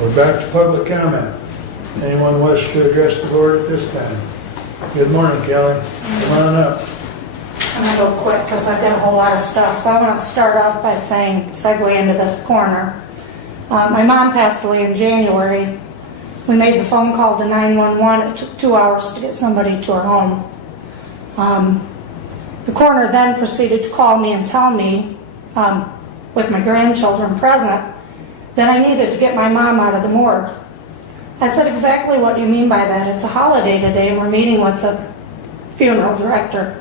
We're back to public comment. Anyone wish to address the board at this time? Good morning, Kelly. Come on up. I'm gonna go quick because I've got a whole lot of stuff. So I want to start off by saying, segue into this corner. My mom passed away in January. We made the phone call to 911. It took 2 hours to get somebody to her home. The coroner then proceeded to call me and tell me, with my grandchildren present, that I needed to get my mom out of the morgue. I said, exactly what do you mean by that? It's a holiday today and we're meeting with the funeral director.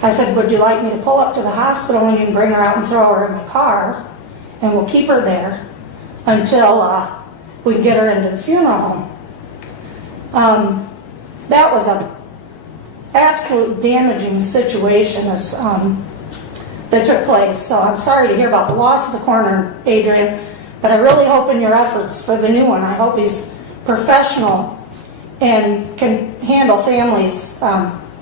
I said, would you like me to pull up to the hospital and you can bring her out and throw her in my car and we'll keep her there until we can get her into the funeral home. That was an absolute damaging situation that took place. So I'm sorry to hear about the loss of the coroner, Adrian, but I really hope in your efforts for the new one, I hope he's professional and can handle families,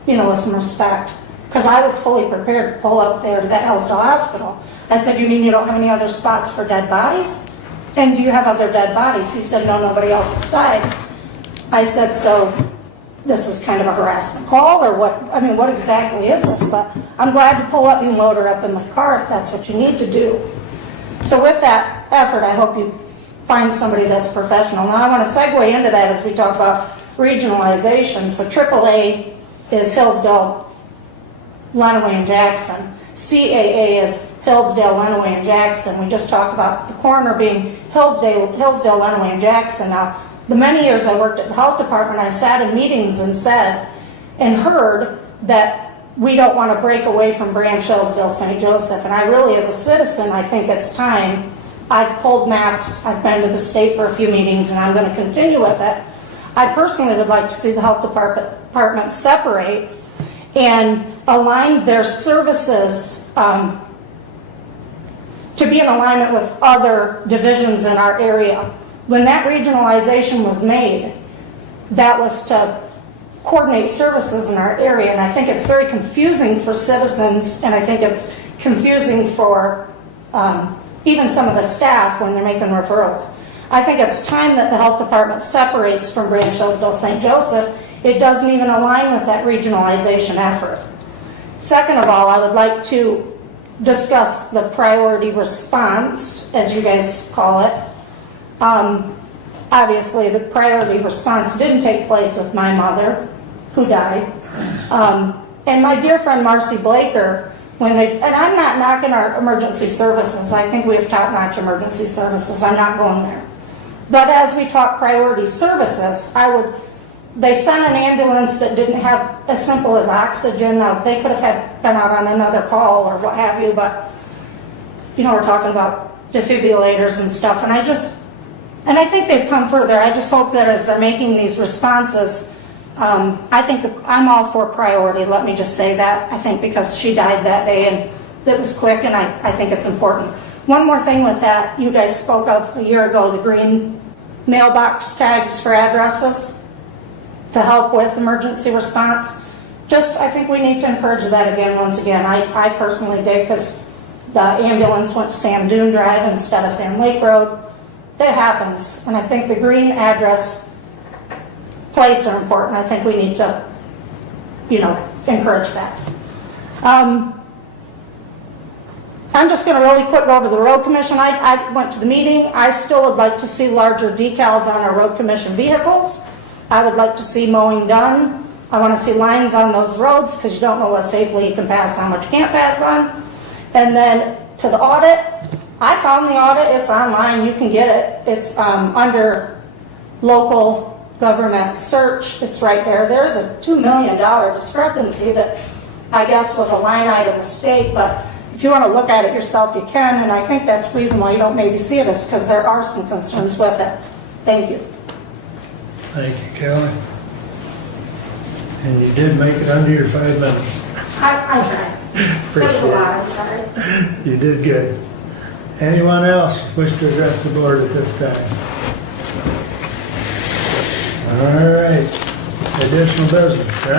with some respect. Because I was fully prepared to pull up there to that Hillsdale hospital. I said, you mean you don't have any other spots for dead bodies? And do you have other dead bodies? He said, no, nobody else has died. I said, so this is kind of a harassment call or what? I mean, what exactly is this? But I'm glad to pull up and load her up in my car if that's what you need to do. So with that effort, I hope you find somebody that's professional. Now I want to segue into that as we talk about regionalization. So AAA is Hillsdale, Lenawee, and Jackson. CAA is Hillsdale, Lenawee, and Jackson. We just talked about the coroner being Hillsdale, Lenawee, and Jackson. Now, the many years I worked at the health department, I sat in meetings and said and heard that we don't want to break away from Branch, Hillsdale, St. Joseph. And I really, as a citizen, I think it's time. I've pulled maps, I've been to the state for a few meetings, and I'm going to continue with it. I personally would like to see the health department separate and align their services to be in alignment with other divisions in our area. When that regionalization was made, that was to coordinate services in our area, and I think it's very confusing for citizens, and I think it's confusing for even some of the staff when they're making referrals. I think it's time that the health department separates from Branch, Hillsdale, St. Joseph. It doesn't even align with that regionalization effort. Second of all, I would like to discuss the priority response, as you guys call it. Obviously, the priority response didn't take place with my mother, who died. And my dear friend Marcy Blaker, and I'm not knocking our emergency services. I think we have top-notch emergency services. I'm not going there. But as we talk priority services, they sent an ambulance that didn't have as simple as oxygen. Now, they could have been out on another call or what have you, but, we're talking about defibrillators and stuff. And I think they've come further. I just hope that as they're making these responses, I think that I'm all for priority. Let me just say that. I think because she died that day and it was quick, and I think it's important. One more thing with that, you guys spoke of a year ago, the green mailbox tags for addresses to help with emergency response. I think we need to encourage that again, once again. I personally did, because the ambulance went to Sam Dune Drive instead of Sam Lake Road. It happens, and I think the green address plates are important. I think we need to, encourage that. I'm just going to really quick go over the road commission. I went to the meeting. I still would like to see larger decals on our road commission vehicles. I would like to see mowing done. I want to see lines on those roads, because you don't know what safely you can pass, how much you can't pass on. And then to the audit, I found the audit. It's online. You can get it. It's under local government search. It's right there. There's a $2 million discrepancy that I guess was a line item mistake, but if you want to look at it yourself, you can, and I think that's the reason why you don't maybe see it, is because there are some concerns with it. Thank you. Thank you, Kelly. And you did make it under your 5 minutes. I tried. It was a lot, I'm sorry. You did good. Anyone else wish to address the board at this time? All right. Additional business, right?